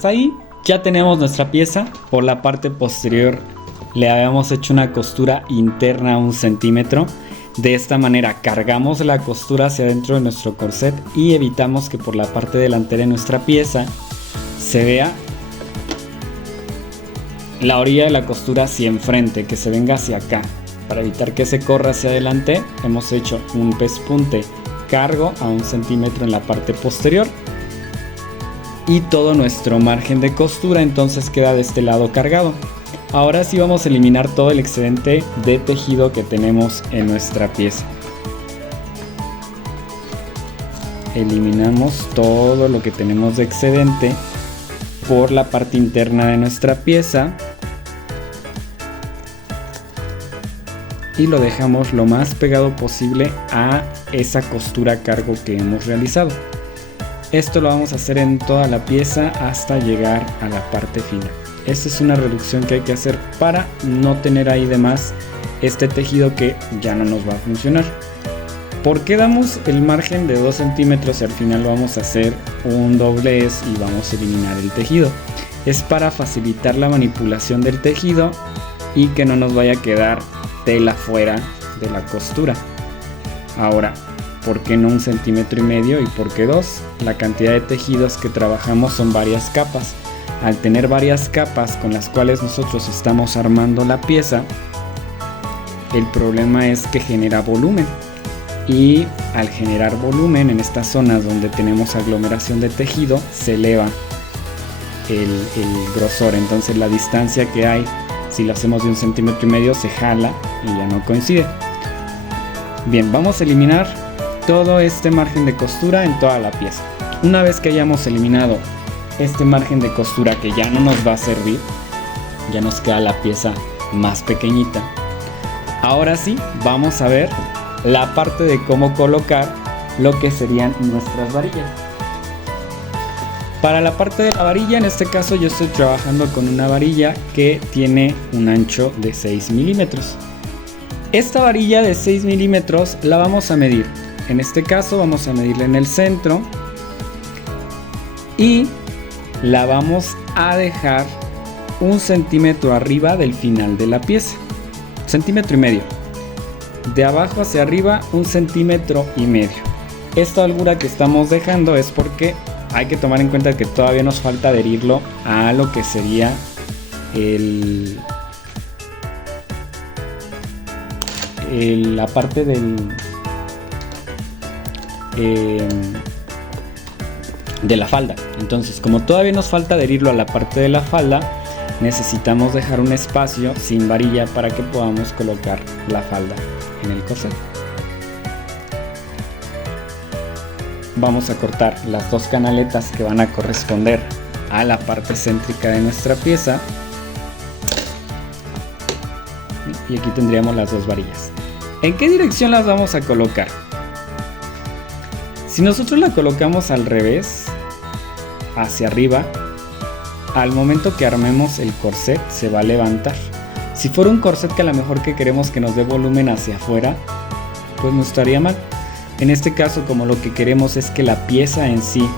Hasta ahí ya tenemos nuestra pieza. Por la parte posterior le habíamos hecho una costura interna a 1 centímetro. De esta manera cargamos la costura hacia dentro de nuestro corset y evitamos que por la parte delantera de nuestra pieza se vea la orilla de la costura hacia enfrente, que se venga hacia acá. Para evitar que se corra hacia adelante, hemos hecho un pespunte cargo a 1 centímetro en la parte posterior y todo nuestro margen de costura entonces queda de este lado cargado. Ahora sí vamos a eliminar todo el excedente de tejido que tenemos en nuestra pieza. Eliminamos todo lo que tenemos de excedente por la parte interna de nuestra pieza y lo dejamos lo más pegado posible a esa costura a cargo que hemos realizado. Esto lo vamos a hacer en toda la pieza hasta llegar a la parte final. Esta es una reducción que hay que hacer para no tener ahí de más este tejido que ya no nos va a funcionar. ¿Por qué damos el margen de 2 centímetros y al final vamos a hacer un doblez y vamos a eliminar el tejido? Es para facilitar la manipulación del tejido y que no nos vaya a quedar tela fuera de la costura. Ahora, ¿por qué no 1,5 centímetros y por qué 2? La cantidad de tejidos que trabajamos son varias capas. Al tener varias capas con las cuales nosotros estamos armando la pieza, el problema es que genera volumen. Y al generar volumen en estas zonas donde tenemos aglomeración de tejido, se eleva el grosor. Entonces la distancia que hay, si lo hacemos de 1,5 centímetros, se jala y ya no coincide. Bien, vamos a eliminar todo este margen de costura en toda la pieza. Una vez que hayamos eliminado este margen de costura que ya no nos va a servir, ya nos queda la pieza más pequeñita. Ahora sí, vamos a ver la parte de cómo colocar lo que serían nuestras varillas. Para la parte de la varilla, en este caso yo estoy trabajando con una varilla que tiene un ancho de 6 milímetros. Esta varilla de 6 milímetros la vamos a medir. En este caso vamos a medirla en el centro y la vamos a dejar 1 centímetro arriba del final de la pieza. 1,5 centímetros. De abajo hacia arriba 1,5 centímetros. Esta holgura que estamos dejando es porque hay que tomar en cuenta que todavía nos falta adherirlo a lo que sería la parte de la falda. Entonces, como todavía nos falta adherirlo a la parte de la falda, necesitamos dejar un espacio sin varilla para que podamos colocar la falda en el corset. Vamos a cortar las 2 canaletas que van a corresponder a la parte céntrica de nuestra pieza y aquí tendríamos las 2 varillas. ¿En qué dirección las vamos a colocar? Si nosotros la colocamos al revés, hacia arriba, al momento que armemos el corset se va a levantar. Si fuera un corset que a lo mejor que queremos que nos dé volumen hacia afuera, pues no estaría mal. En este caso, como lo que queremos es que la pieza en sí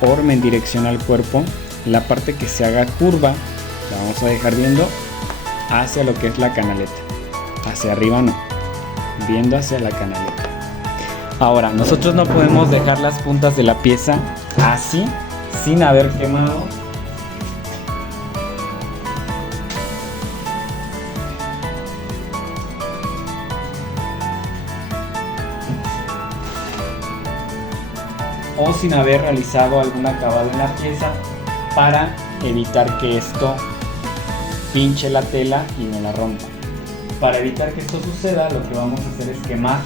orme en dirección al cuerpo, la parte que se haga curva la vamos a dejar viendo hacia lo que es la canaleta. Hacia arriba no, viendo hacia la canaleta. Ahora, nosotros no podemos dejar las puntas de la pieza así, sin haber quemado o sin haber realizado algún acabado en la pieza para evitar que esto pinche la tela y no la rompa. Para evitar que esto suceda, lo que vamos a hacer es quemar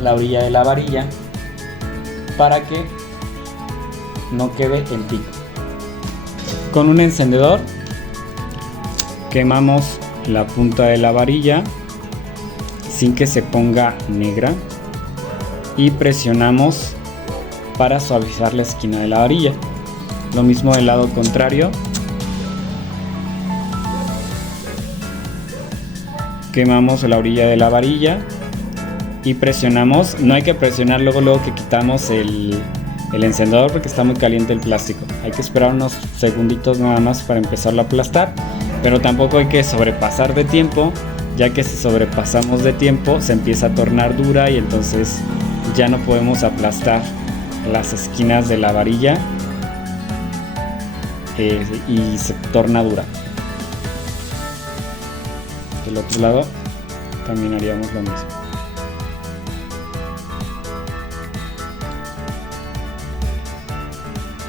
la orilla de la varilla para que no quede el pico. Con un encendedor quemamos la punta de la varilla sin que se ponga negra y presionamos para suavizar la esquina de la varilla. Lo mismo del lado contrario. Quemamos la orilla de la varilla y presionamos. No hay que presionar luego que quitamos el encendedor porque está muy caliente el plástico. hay que esperar unos segunditos nada más para empezarlo a aplastar, pero tampoco hay que sobrepasar de tiempo, ya que si sobrepasamos de tiempo se empieza a tornar dura y entonces ya no podemos aplastar las esquinas de la varilla y se torna dura. Del otro lado también haríamos lo mismo.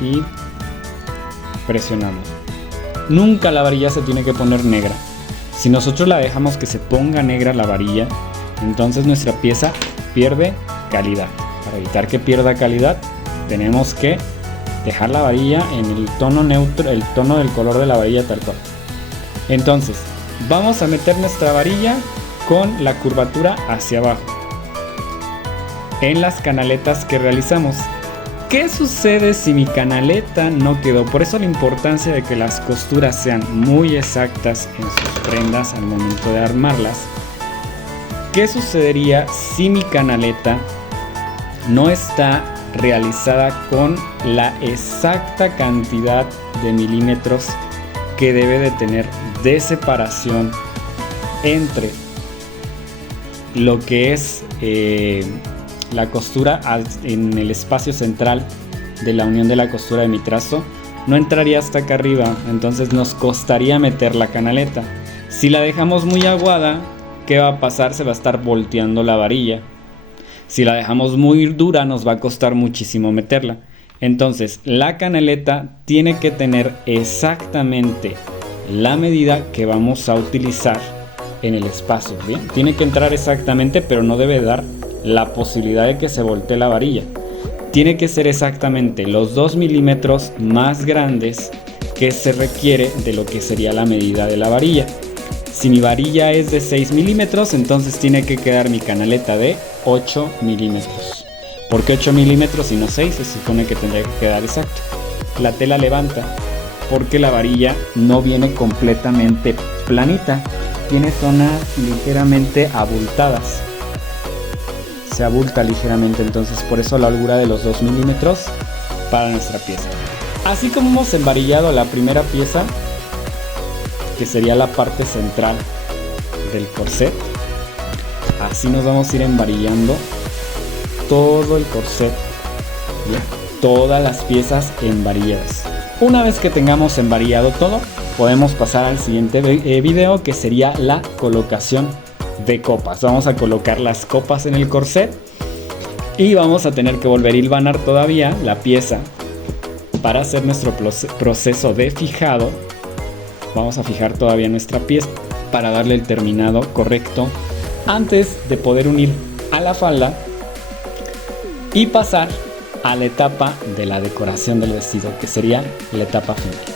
Y presionamos. Nunca la varilla se tiene que poner negra. Si nosotros la dejamos que se ponga negra la varilla, entonces nuestra pieza pierde calidad. Para evitar que pierda calidad, tenemos que dejar la varilla en el tono neutro, el tono del color de la varilla tal cual. Entonces, vamos a meter nuestra varilla con la curvatura hacia abajo en las canaletas que realizamos. ¿Qué sucede si mi canaleta no quedó? Por eso la importancia de que las costuras sean muy exactas en sus prendas al momento de armarlas. ¿Qué sucedería si mi canaleta no está realizada con la exacta cantidad de milímetros que debe de tener de separación entre lo que es la costura en el espacio central de la unión de la costura de mi trazo? No entraría hasta acá arriba, entonces nos costaría meter la canaleta. Si la dejamos muy aguada, ¿qué va a pasar? Se va a estar volteando la varilla. Si la dejamos muy dura, nos va a costar muchísimo meterla. Entonces la canaleta tiene que tener exactamente la medida que vamos a utilizar en el espacio, ¿bien? Tiene que entrar exactamente, pero no debe dar la posibilidad de que se voltee la varilla. Tiene que ser exactamente los 2 milímetros más grandes que se requiere de lo que sería la medida de la varilla. Si mi varilla es de 6 milímetros, entonces tiene que quedar mi canaleta de 8 milímetros. ¿Por qué 8 milímetros y no 6? Se supone que tendría que quedar exacto. La tela levanta porque la varilla no viene completamente planita. Tiene zonas ligeramente abultadas. Se abulta ligeramente, entonces por eso la holgura de los 2 milímetros para nuestra pieza. Así como hemos emvarillado la primera pieza, que sería la parte central del corset, así nos vamos a ir emvarillando todo el corset, ¿bien? Todas las piezas envarilladas. Una vez que tengamos envarillado todo, podemos pasar al siguiente video, que sería la colocación de copas. Vamos a colocar las copas en el corset y vamos a tener que volver a hilvanar todavía la pieza para hacer nuestro proceso de fijado. Vamos a fijar todavía nuestra pieza para darle el terminado correcto antes de poder unir a la falda y pasar a la etapa de la decoración del vestido, que sería la etapa final.